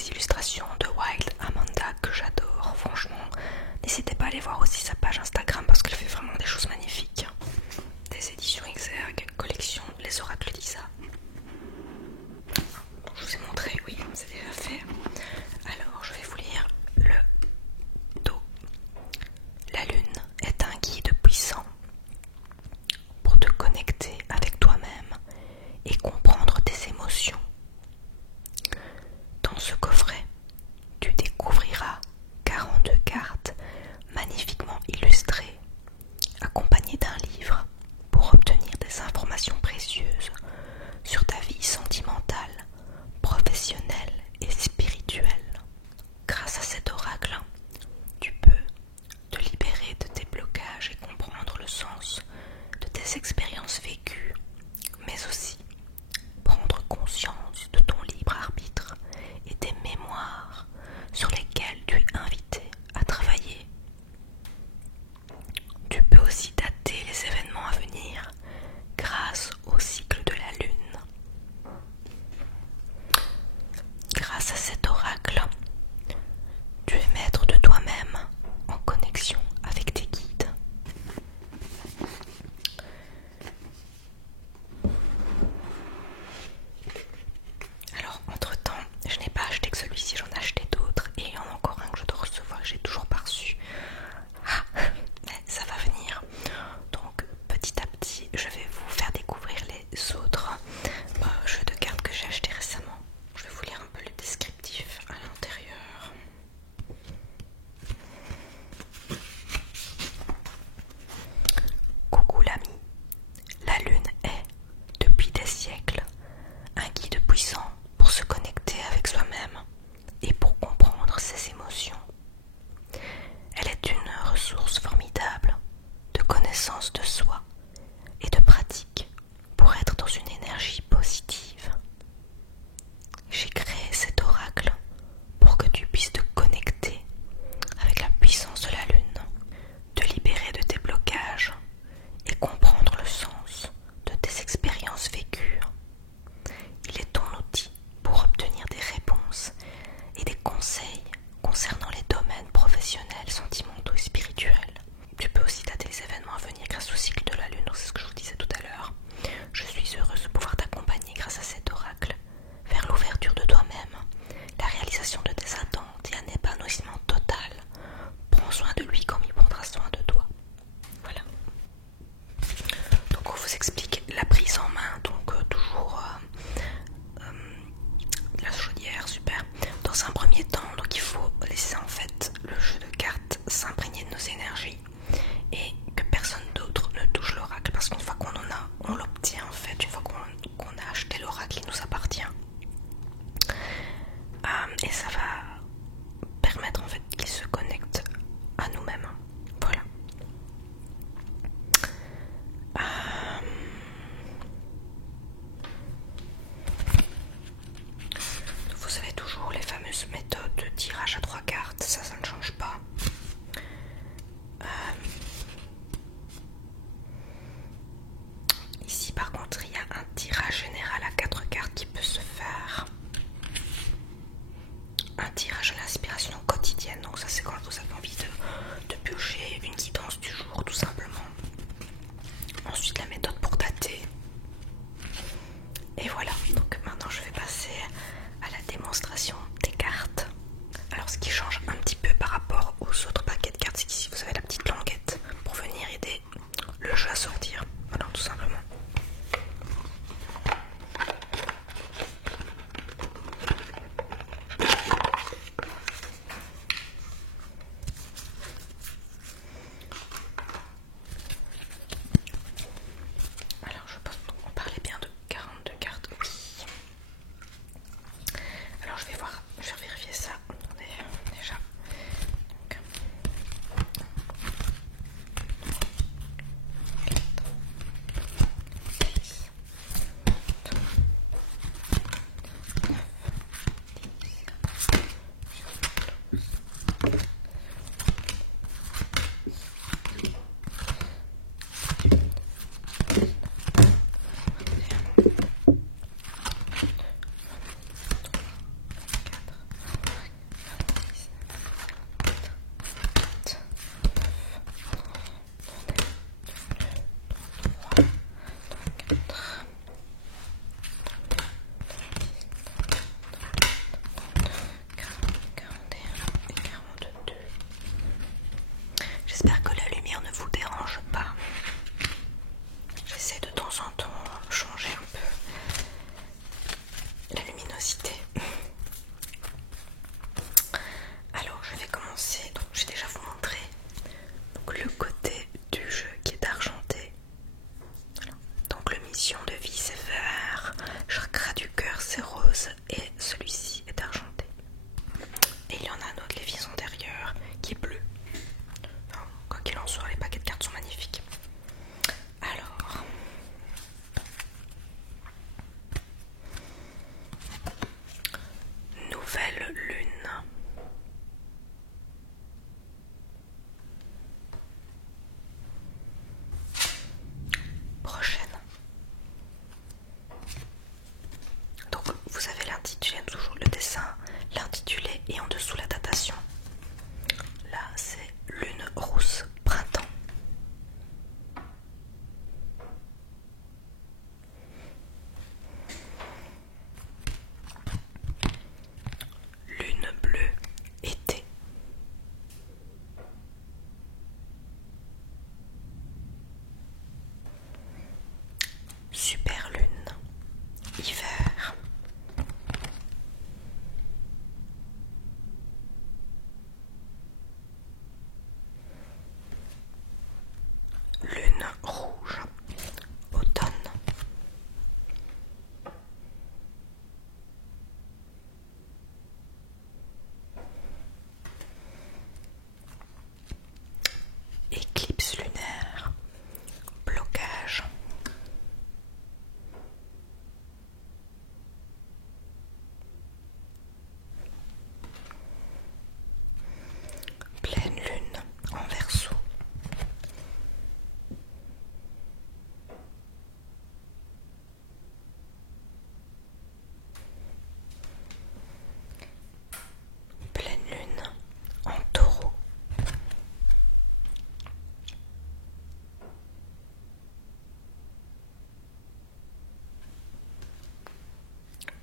des illustrations de Wild Amanda que j'adore. Franchement, n'hésitez pas à aller voir aussi sa page Instagram parce qu'elle fait vraiment des choses magnifiques. Des éditions Exergue, collection Les Oracles d'Isa. Je vous ai montré, oui, c'est déjà fait. Alors, je vais vous lire le dos. La lune est un guide puissant pour te connecter avec toi-même et comprendre tes émotions. Dans ce coffret, tu découvriras 42 cartes magnifiquement illustrées, accompagnées d'un livre pour obtenir des informations précieuses Chakra du cœur, c'est rose et celui-ci est argenté. Et il y en a un autre, les vies antérieures, qui est bleu. Enfin, quoi qu'il en soit, les paquets de cartes sont magnifiques. Alors, nouvelle lune. Prochaine. Donc vous avez l'intitulé, toujours le dessin, l'intitulé et en dessous la datation. Là c'est lune rousse printemps. Lune bleue été. Super lune hiver. Lune rouge automne. Éclipse lunaire blocage. Pleine lune en Verseau. Pleine lune en Taureau.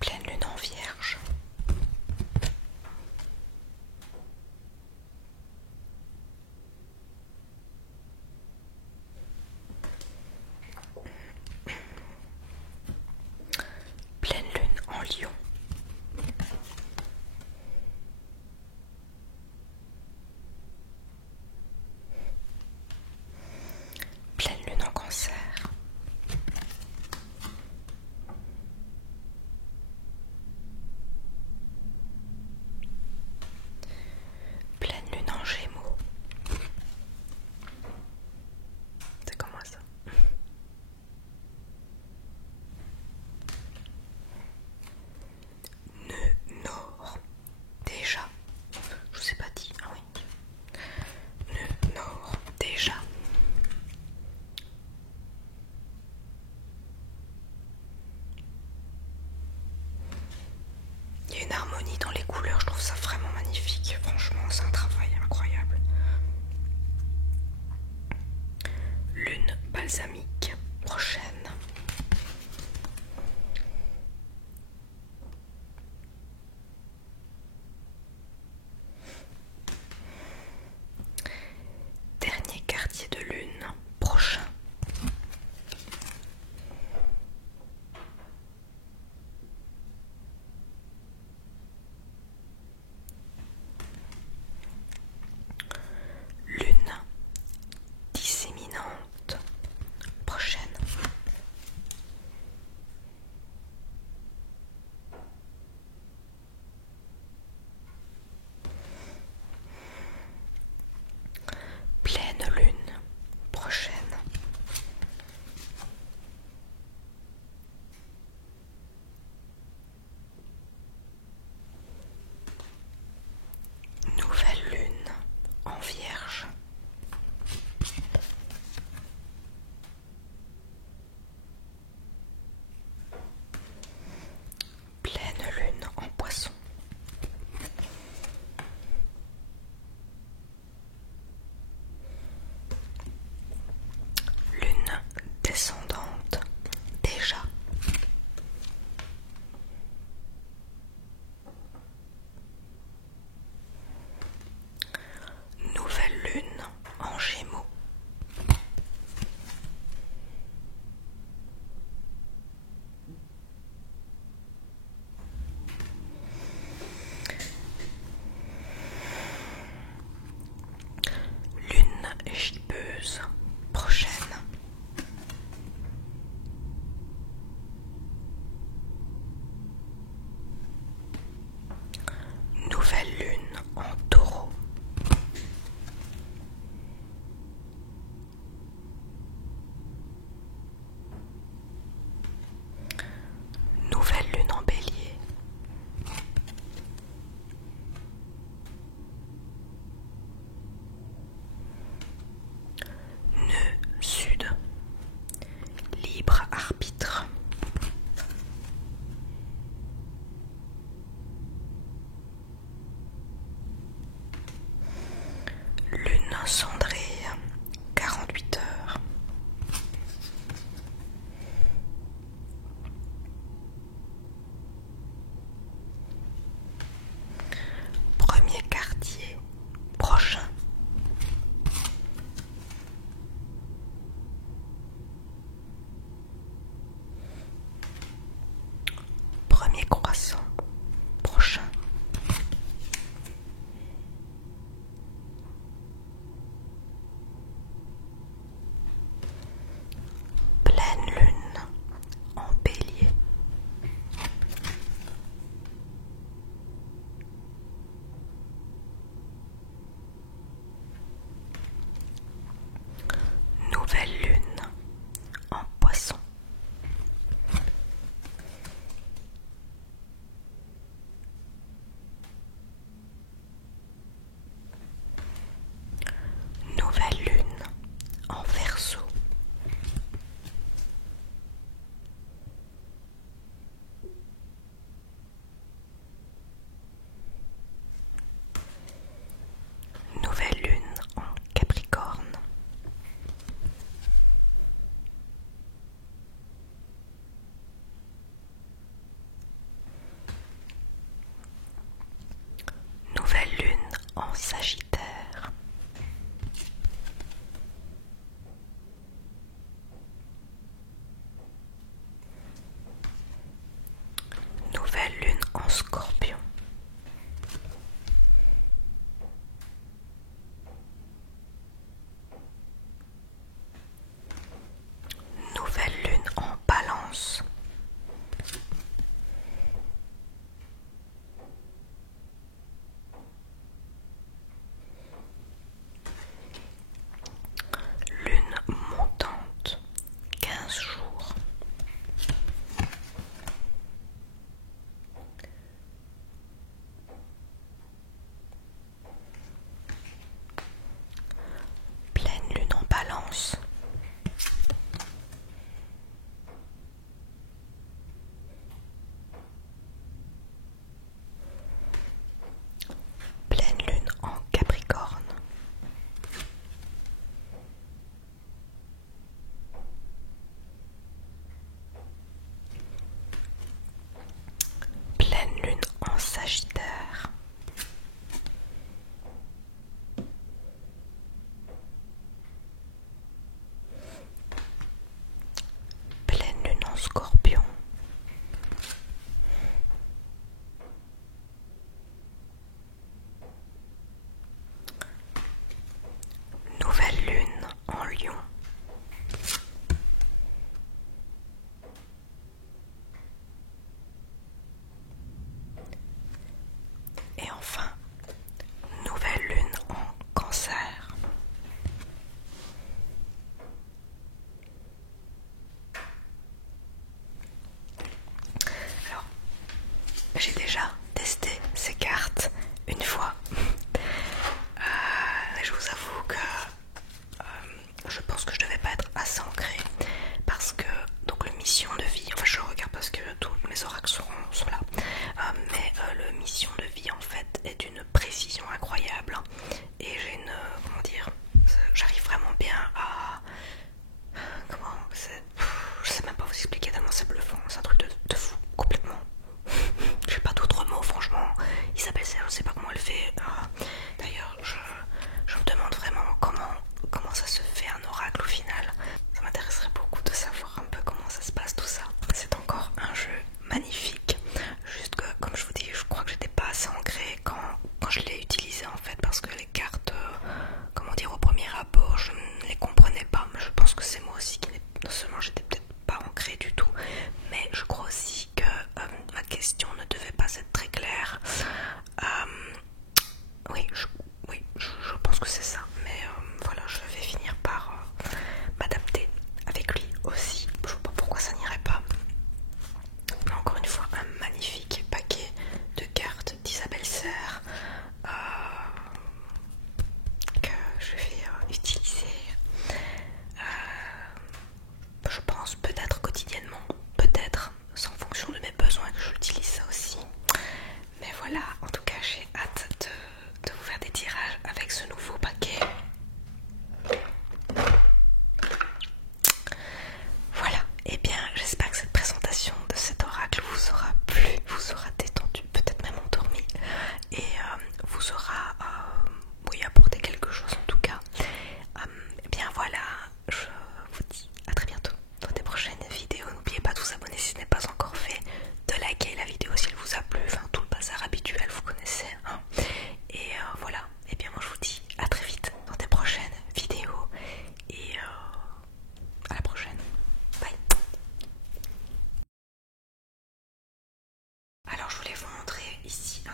Pleine lune en Vierge. Pleine lune en Lion. Pleine lune en Cancer. Pleine lune en Gémeaux. C'est comme moi ça. Nœud nord. Déjà. Je vous ai pas dit. Ah oui. Nœud nord. Déjà. Il y a une harmonie dans les couleurs, je trouve ça vraiment magnifique. Franchement, c'est un travail incroyable. Lune balsamique prochaine. Dernier quartier de lune prochain. Lune disséminante un cendré 48 heures. Premier quartier prochain. Premier croissant prochain. Pleine lune en bélier. Nouvelle lune en poisson. Nouvelle lune en Verseau. Nouvelle lune en Capricorne. Nouvelle lune en Sagittaire. Nouvelle lune en Scorpion. Nouvelle lune en Balance. Lune montante, 15 jours.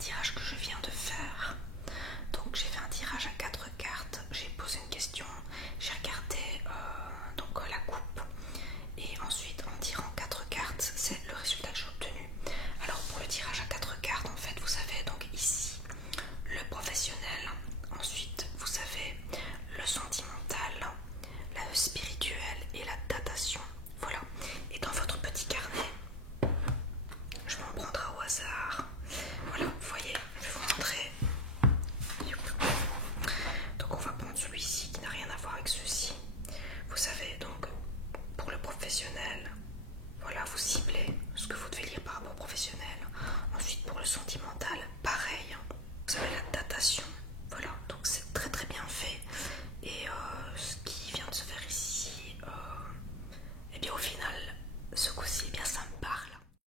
tirage